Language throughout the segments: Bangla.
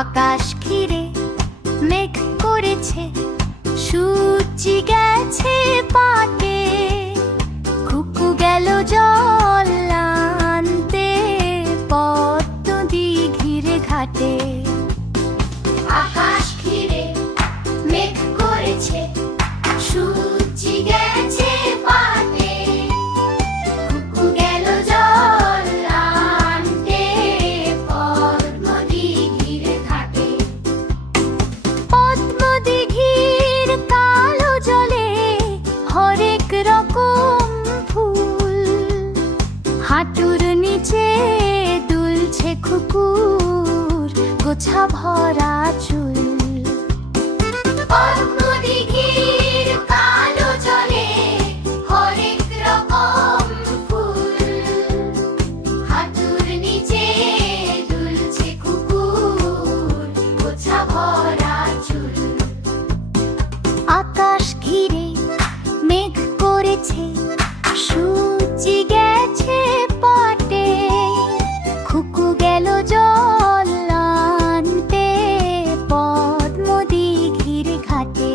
আকাশ ঘিরে মেঘ করেছে, সূর্যি গেছে পাটে, কুকু গেল জল আনতে পদ্ম দিঘির ঘাটে। আকাশ ঘিরে মেঘ করেছে, সূর্যি গেছে পাটে, কুকু গেল জল আনতে পদ্ম দিঘির ঘাটে। পদ্ম দিঘির কালো জলে হরেক রকম ফুল, হাঁটুর নিচে দুলছে কুকুর গোছা ভরা চুল। পদ্ম দিঘির কালো জলে হরেক রকম ফুল, হাঁটুর নিচে দুলছে কুকুর গোছা ভরা চুল। আকাশ ঘিরে মেঘ করেছে, সূর্যি গেছে পাটে, কুকু গেল জল আনতে পদ্ম দিঘির ঘাটে।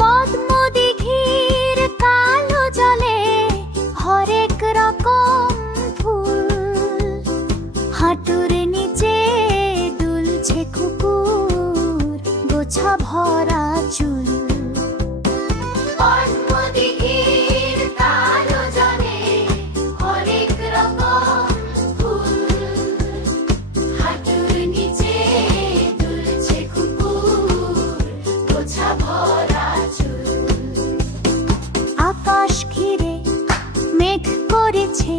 পদ্ম দিঘির কালো জলে হরেক রকম ফুল, হাঁটুর নিচে দুলছে কুকুর গোছা ভরা চুল। পদ্ম দিঘির কালো জলে হরেক রকম ফুল, হাঁটুর নিচে দুলছে কুকুর গোছা ভরা চুল। আকাশ ঘিরে মেঘ করেছে,